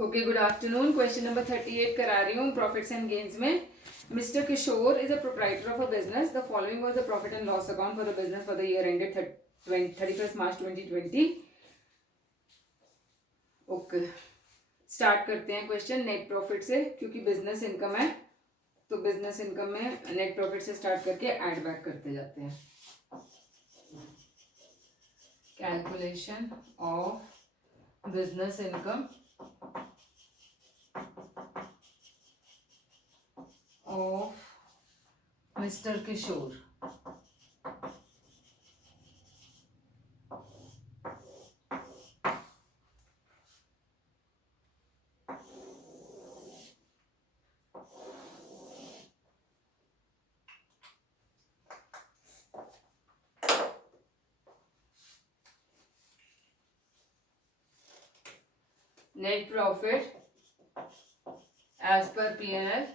Okay, good afternoon. Question number 38 करा रही हूँ प्रॉफिट्स एंड गेन्स में। Mister Kishore is a proprietor of a business. The following was the profit and loss account for the business for the year ended 31 March 2020। Okay, start करते हैं question net profit से, क्योंकि business income है तो business income में net profit से start करके add back करते जाते हैं। Calculation of business income of mister Kishore. Net profit as per PNL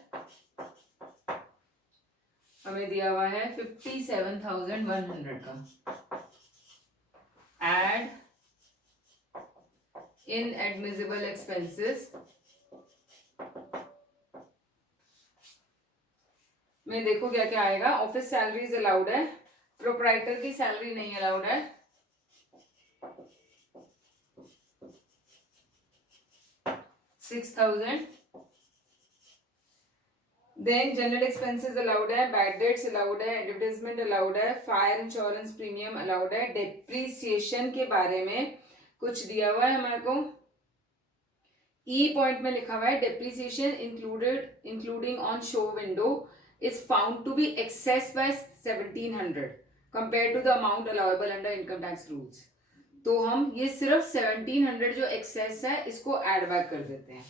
हमें दिया हुआ है 57,100 का। एड इन एडमिसिबल एक्सपेंसेस में देखो क्या क्या आएगा। ऑफिस सैलरीज अलाउड है, प्रोप्राइटर की सैलरी नहीं अलाउड है। $6,000। देन जनरल एक्सपेंसेस अलाउड है, बैड डेट्स अलाउड है, एडवर्टाइजमेंट अलाउड है, फायर इंश्योरेंस प्रीमियम अलाउड है। डेप्रीसिएशन के बारे में कुछ दिया हुआ है हमारे को। ई पॉइंट में लिखा हुआ है depreciation including on show window is found to be excess by 1700 compared to the amount allowable under income tax rules। तो हम ये सिर्फ 1700 जो एक्सेस है इसको ऐड बैक कर देते हैं।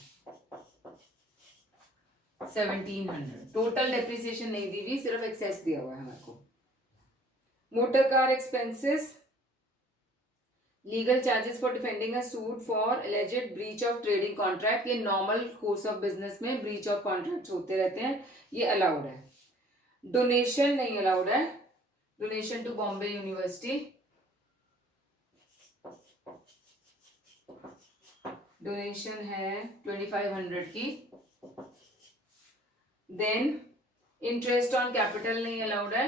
1700 टोटल डेप्रिसिएशन नहीं दी हुई, सिर्फ एक्सेस दिया हुआ है हमारे को। Motor car expenses, legal charges for defending a suit for alleged breach of trading contract, ये नॉर्मल कोर्स ऑफ बिजनेस में ब्रीच ऑफ कॉन्ट्रैक्ट होते रहते हैं, ये अलाउड है। डोनेशन नहीं अलाउड है, donation to Bombay university, donation है 2500 की। देन इंटरेस्ट ऑन कैपिटल नहीं अलाउड है,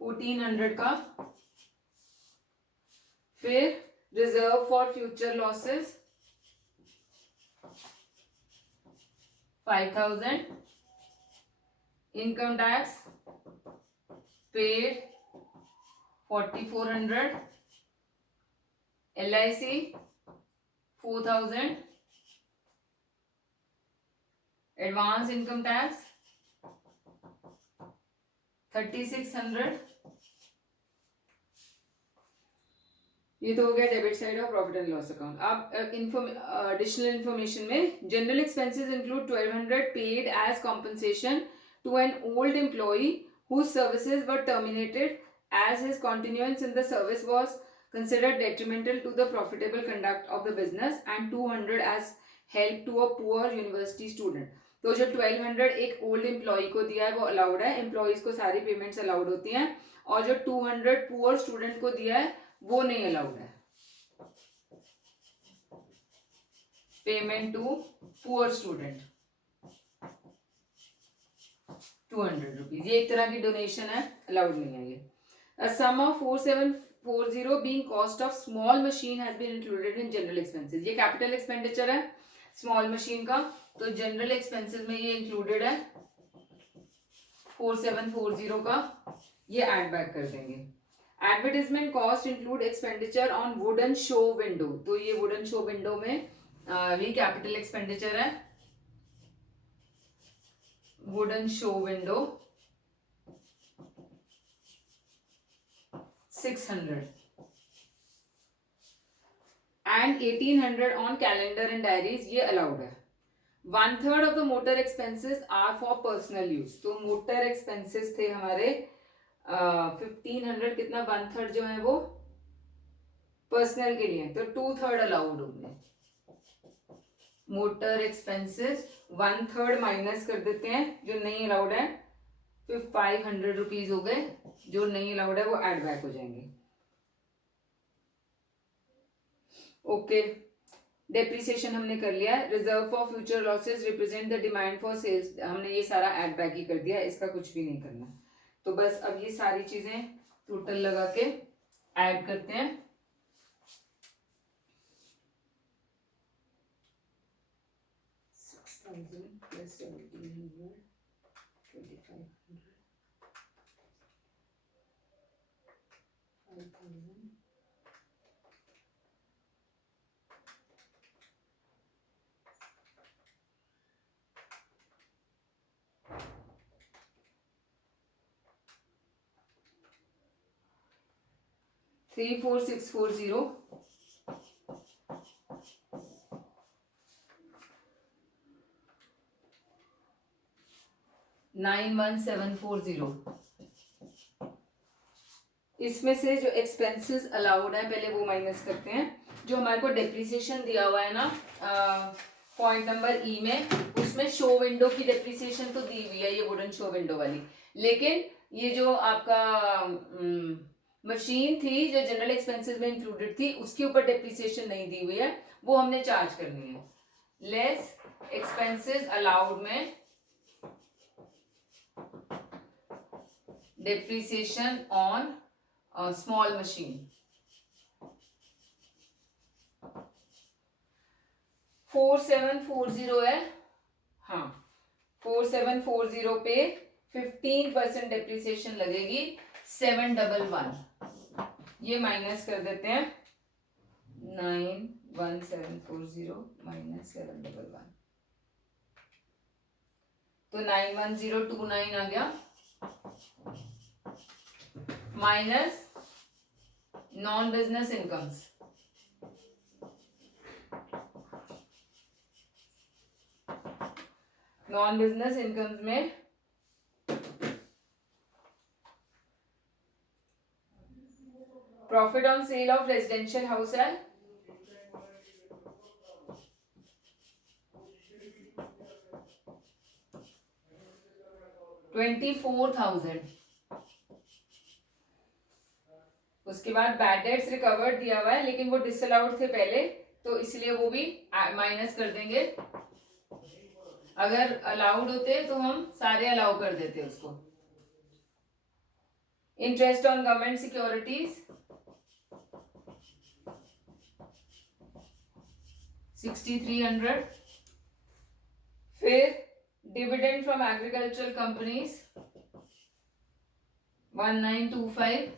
1400 का। फिर reserve for future losses 5000। Income tax paid 4400। LIC 4000। Advance income tax 3600। ये तो हो गया debit side of profit and loss account. अब एडिशनल इंफॉर्मेशन में general expenses include 1200 paid as compensation to an old employee whose services were terminated as his continuance in the service was considered detrimental to the profitable conduct of the business, and 200 as help to a poor university student। तो जो 1200 एक old employee को दिया है वो allowed है, employees को सारी पेमेंट्स अलाउड होती हैं, और जो 200 पुअर स्टूडेंट को दिया है वो नहीं अलाउड है। Payment to poor student 200 rupees, ये एक तरह की डोनेशन है, अलाउड नहीं है ये। A sum of 4740 being cost of small machine has been included in general expenses। ये कैपिटल एक्सपेंडिचर है स्मॉल मशीन का, तो जनरल एक्सपेंसेस में ये इंक्लूडेड है 4740 का, ये ऐड बैक कर देंगे। Advertisement cost include expenditure on wooden show window, तो ये वुडन शो विंडो में भी कैपिटल एक्सपेंडिचर है। Wooden show window 600 and 1800 on calendar and diaries, ये अलाउड है। 1/3 of the motor expenses are for personal use, तो मोटर एक्सपेंसेस थे हमारे 1500, कितना 1/3 जो है वो पर्सनल के लिए, तो 2/3 अलाउड होंगे। मोटर एक्सपेंसेस 1/3 माइनस कर देते हैं जो नहीं अलाउड है, फिर 500 रुपीज हो गए, जो नहीं अलाउड है वो एड बैक हो जाएंगे। ओके, डेप्रिसिएशन हमने कर लिया। Reserve for future losses represent the demand for sales, हमने ये सारा एड बैक ही कर दिया, इसका कुछ भी नहीं करना। तो बस अब ये सारी चीजें टोटल लगा के ऐड करते हैं। प्लस 1700 2500 5000 34640 91740। इसमें से जो एक्सपेंसेस अलाउड है पहले वो माइनस करते हैं। जो हमारे को डेप्रिसिएशन दिया हुआ है ना पॉइंट नंबर ई में, उसमें शो विंडो की डेप्रिसिएशन तो दी हुई है, ये वुडन शो विंडो वाली, लेकिन ये जो आपका मशीन थी जो जनरल एक्सपेंसेस में इंक्लूडेड थी उसके ऊपर डेप्रिसिएशन नहीं दी हुई है, वो हमने चार्ज करनी है। लेस एक्सपेंसेस अलाउड में डेप्रिसिएशन ऑन स्मॉल मशीन 4740 है। हाँ, 4740 पे 15% डेप्रिसिएशन लगेगी, 711 ये माइनस कर देते हैं। 91740 माइनस 711 तो 91029 आ गया, minus non business incomes, non business incomes में profit on sale of residential house है 24,000। उसके बाद बैड डेट्स रिकवर्ड दिया हुआ है लेकिन वो डिसअलाउड थे पहले, तो इसलिए वो भी माइनस कर देंगे। अगर अलाउड होते तो हम सारे अलाउ कर देते उसको। Interest on government securities 6300। फिर dividend from agricultural companies 1925।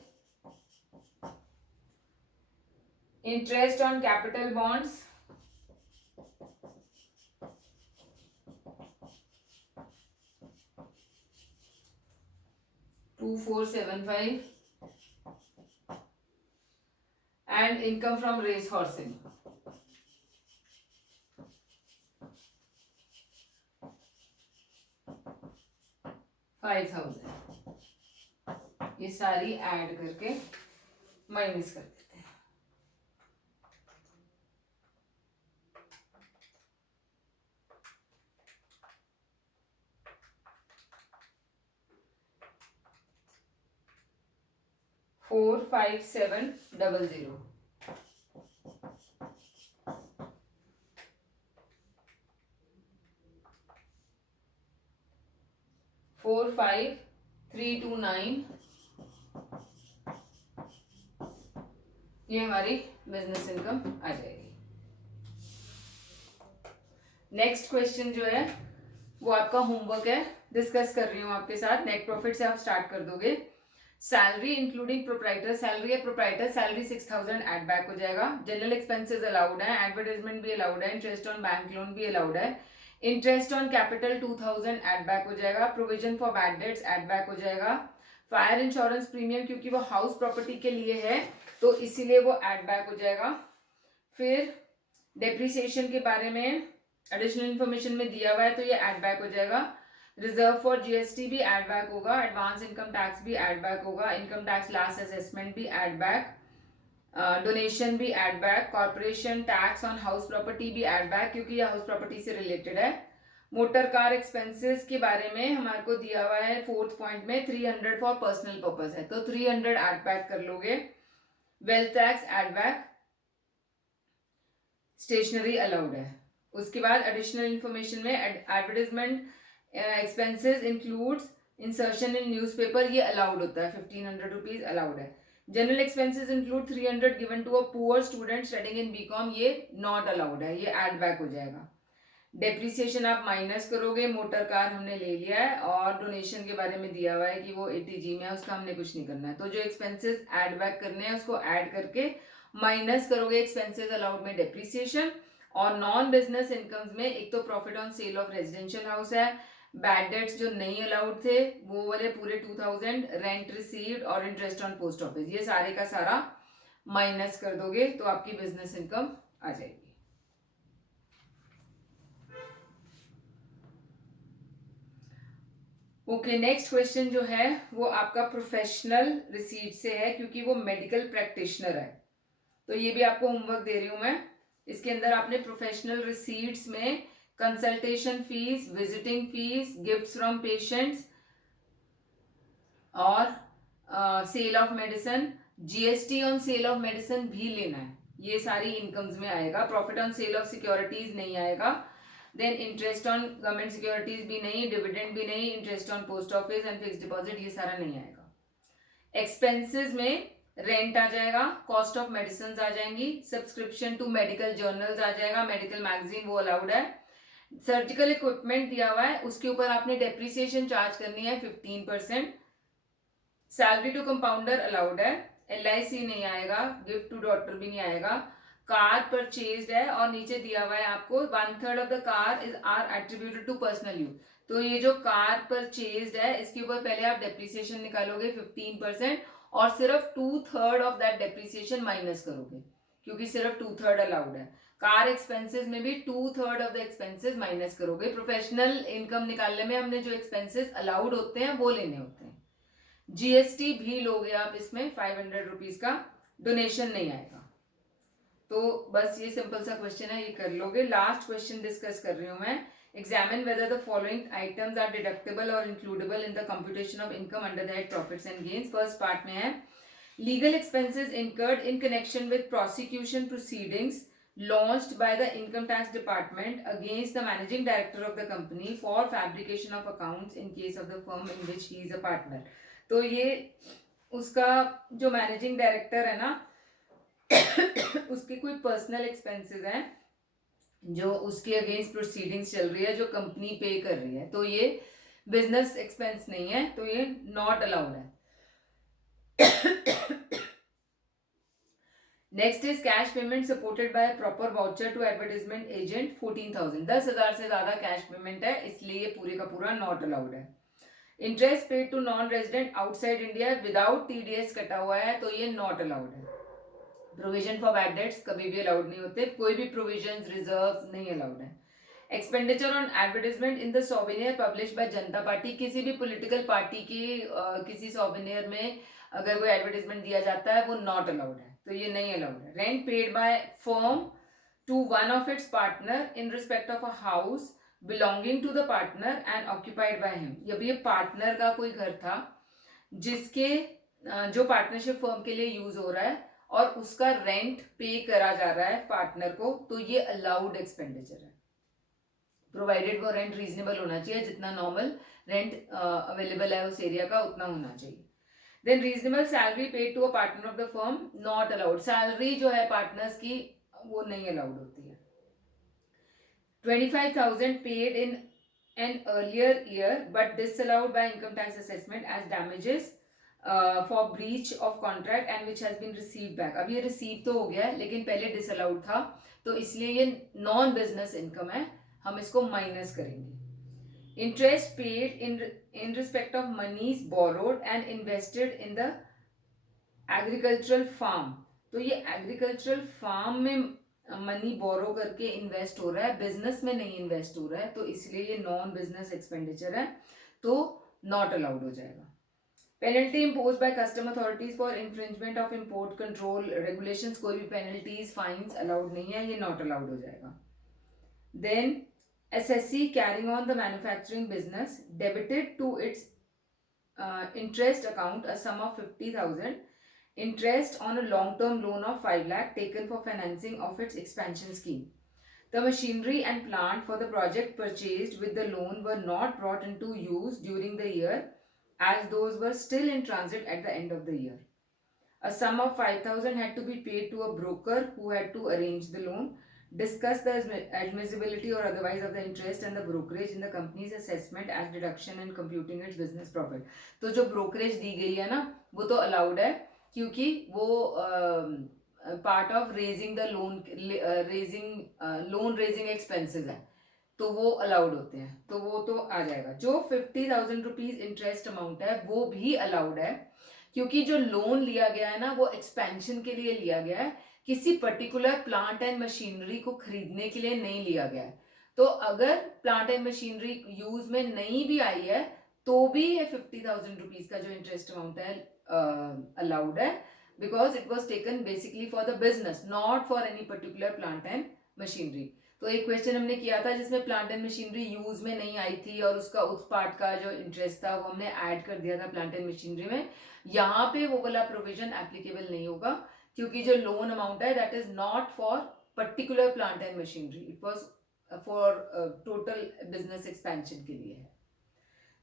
Interest on capital bonds 2475 and income from race horsing 5000। ये सारी ऐड करके माइनस कर देते हैं। फोर 5700 45329 ये हमारी बिजनेस इनकम आ जाएगी। नेक्स्ट क्वेश्चन जो है वो आपका होमवर्क है, डिस्कस कर रही हूँ आपके साथ। नेट प्रॉफिट से आप स्टार्ट कर दोगे। सैलरी इंक्लूडिंग प्रोप्राइटर, सैलरी है प्रोप्राइटर, सैलरी 6000 एड बैक हो जाएगा। जनरल एक्सपेंसेस अलाउड है, एडवर्टाइजमेंट भी अलाउड है, इंटरेस्ट ऑन बैंक लोन भी अलाउड है। Interest on capital 2000 add back हो जाएगा। Provision for bad debts add back हो जाएगा। फायर इंश्योरेंस प्रीमियम क्योंकि वो हाउस प्रॉपर्टी के लिए है तो इसीलिए वो एड बैक हो जाएगा। फिर डेप्रिसिएशन के बारे में एडिशनल इंफॉर्मेशन में दिया हुआ है तो ये एड बैक हो जाएगा। रिजर्व फॉर जीएसटी भी एड बैक होगा, एडवांस इनकम टैक्स भी एड बैक होगा, इनकम टैक्स लास्ट असेसमेंट भी एड बैक, डोनेशन भी add back, corporation tax on house property भी एड बैक क्योंकि ये हाउस प्रॉपर्टी से रिलेटेड है। मोटर कार एक्सपेंसेस के बारे में हमारे को दिया हुआ है फोर्थ पॉइंट में 300 फॉर पर्सनल पर्पस है तो 300 एड बैक कर लोगे। Wealth tax add back, stationery allowed है। उसके बाद एडिशनल इंफॉर्मेशन में advertisement expenses includes insertion in newspaper, ये अलाउड होता है, 1500 रुपीज अलाउड है। General expenses include 300 given to a poor student studying in BCom, ये नॉट अलाउड है, ये एड बैक हो जाएगा। डेप्रिसिएशन आप माइनस करोगे, मोटर कार हमने ले लिया है और डोनेशन के बारे में दिया हुआ है कि वो 80G में है, उसका हमने कुछ नहीं करना है। तो जो एक्सपेंसेस ऐड बैक करने हैं उसको ऐड करके माइनस करोगे एक्सपेंसेस अलाउड में डेप्रिसिएशन। और नॉन बिजनेस इनकम्स में एक तो profit on sale of residential house है, बैड डेट्स जो नहीं अलाउड थे वो वाले पूरे 2000, रेंट रिसीव्ड और इंटरेस्ट ऑन पोस्ट ऑफिस, ये सारे का सारा माइनस कर दोगे तो आपकी बिजनेस इनकम आ जाएगी। ओके, नेक्स्ट क्वेश्चन जो है वो आपका प्रोफेशनल रिसीट से है, क्योंकि वो मेडिकल प्रैक्टिशनर है, तो ये भी आपको होमवर्क दे रही हूं मैं। इसके अंदर आपने प्रोफेशनल रिसीट्स में consultation fees, visiting fees, gifts from patients और sale of medicine, GST on sale of medicine भी लेना है, ये सारी इनकम्स में आएगा। Profit on sale of securities नहीं आएगा, then interest on government securities भी नहीं, डिविडेंड भी नहीं, interest on post office and fixed deposit, ये सारा नहीं आएगा। एक्सपेंसेस में रेंट आ जाएगा, कॉस्ट ऑफ मेडिसिन आ जाएंगी, सब्सक्रिप्शन टू मेडिकल जर्नल्स आ जाएगा, मेडिकल मैगजीन वो अलाउड है, सर्जिकल इक्विपमेंट दिया हुआ है उसके ऊपर आपने डेप्रिसिएशन चार्ज करनी है 15%, सैलरी टू कंपाउंडर अलाउड है, LIC नहीं आएगा, गिफ्ट टू डॉटर भी नहीं आएगा, कार परचेज्ड है और नीचे दिया हुआ है आपको 1/3 of the car is are attributed to personal use. तो ये जो कार परचेज्ड है इसके ऊपर पहले आप डेप्रिसिएशन निकालोगे 15% और सिर्फ 2/3 ऑफ दैट डेप्रिसिएशन माइनस करोगे, क्योंकि सिर्फ 2/3 अलाउड है। कार एक्सपेंसेस में भी 2/3 ऑफ द एक्सपेंसेस माइनस करोगे। प्रोफेशनल इनकम निकालने में हमने जो एक्सपेंसेस अलाउड होते हैं वो लेने होते हैं। जीएसटी भी लोगे आप इसमें 500 रुपीज का, डोनेशन नहीं आएगा। तो बस ये सिंपल सा क्वेश्चन है, ये कर लोगे। लास्ट क्वेश्चन डिस्कस कर रही हूं मैं। Examine whether the following items are deductible और includable in the computation of income under the head profits and gains. First part में है legal expenses incurred in connection with prosecution proceedings launched by the income tax department against the managing director of the company for fabrication of accounts in case of the firm in which he is a partner। तो ये उसका जो managing director है ना उसके कोई personal expenses हैं जो उसके अगेंस्ट प्रोसीडिंग्स चल रही है, जो कंपनी पे कर रही है, तो ये बिजनेस एक्सपेंस नहीं है, तो ये नॉट अलाउड है। Next is cash payment supported by proper voucher to advertisement agent 14,000, 10,000 से ज्यादा कैश पेमेंट है, इसलिए ये पूरे का पूरा नॉट अलाउड है। Interest paid to non resident outside India without TDS कटा हुआ है, तो ये नॉट अलाउड है। प्रोविजन फॉर बैड डेट्स कभी भी अलाउड नहीं होते, कोई भी प्रोविजन रिजर्व नहीं अलाउड है। Expenditure on advertisement in the souvenir publish by Janata Party, किसी भी पॉलिटिकल पार्टी की किसी सोवेनियर में अगर कोई एडवर्टाइजमेंट दिया जाता है वो नॉट अलाउड है, तो ये नहीं अलाउड है। Rent paid by firm to one of its partner in respect of a house belonging to the partner and occupied by him, जब ये पार्टनर का कोई घर था जिसके जो पार्टनरशिप फर्म के लिए यूज हो रहा है और उसका रेंट पे करा जा रहा है पार्टनर को, तो ये अलाउड एक्सपेंडिचर है, प्रोवाइडेड वो रेंट रीजनेबल होना चाहिए, जितना नॉर्मल रेंट अवेलेबल है उस एरिया का उतना होना चाहिए। Then reasonable salary paid to a partner of the firm not allowed, salary जो है पार्टनर्स की वो नहीं अलाउड होती है। 25,000 paid in an earlier year but disallowed by income tax assessment as damages for breach of contract and which has been received back. अब ये receive तो हो गया है लेकिन पहले डिसअलाउड था, तो इसलिए ये नॉन बिजनेस इनकम है, हम इसको माइनस करेंगे। Interest paid in respect of monies borrowed and invested in the agricultural farm, तो ये एग्रीकल्चरल फार्म में मनी बोरो करके इन्वेस्ट हो रहा है, बिजनेस में नहीं इन्वेस्ट हो रहा है, तो इसलिए ये नॉन बिजनेस एक्सपेंडिचर है, तो नॉट अलाउड हो जाएगा। Penalty impose by custom authorities for infringement of import control regulations, कोई भी पेनल्टीज फाइन्स अलाउड नहीं है, ये नॉट अलाउड हो जाएगा। Then SSC carrying on the manufacturing business debited to its interest account a sum of 50,000 interest on a long-term loan of 5 lakh taken for financing of its expansion scheme. The machinery and plant for the project purchased with the loan were not brought into use during the year, as those were still in transit at the end of the year. A sum of 5,000 had to be paid to a broker who had to arrange the loan, discuss the admissibility or otherwise of the interest and the brokerage in the company's assessment as deduction and computing its business profit. तो जो brokerage दी गई है ना वो तो allowed है क्योंकि वो part of raising the loan raising expenses है तो वो अलाउड होते हैं तो वो तो आ जाएगा. जो 50,000 रुपीज इंटरेस्ट अमाउंट है वो भी अलाउड है क्योंकि जो लोन लिया गया है ना वो एक्सपेंशन के लिए लिया गया है, किसी पर्टिकुलर प्लांट एंड मशीनरी को खरीदने के लिए नहीं लिया गया है. तो अगर प्लांट एंड मशीनरी यूज में नहीं भी आई है तो भी ये 50,000 रुपीज का जो इंटरेस्ट अमाउंट है अलाउड है because it was taken basically for the business, not for any particular plant and machinery. तो एक क्वेश्चन हमने किया था जिसमें प्लांट एंड मशीनरी यूज में नहीं आई थी और उसका उस पार्ट का जो इंटरेस्ट था वो हमने ऐड कर दिया था प्लांट एंड मशीनरी में. यहाँ पे वो वाला प्रोविजन एप्लीकेबल नहीं होगा क्योंकि जो लोन अमाउंट है that is not for particular plant and machinery, it was for total business expansion के लिए है.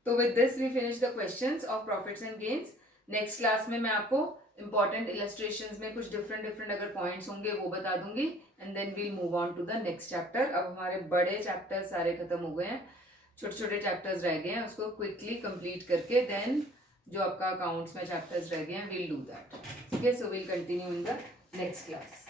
तो with this we finish the questions of profits and gains. Next class में मैं आपको इंपॉर्टेंट इलस्ट्रेशंस में कुछ डिफरेंट अगर पॉइंट्स होंगे वो बता दूंगी and then we'll move on to the next chapter. अब हमारे बड़े चैप्टर सारे खत्म हो गए हैं, छोटे छोटे चैप्टर्स रह गए हैं, उसको क्विकली कंप्लीट करके देन जो आपका अकाउंट्स में चैप्टर्स रह गए हैं वील डू दैट. ठीक है, so we'll continue in the next class.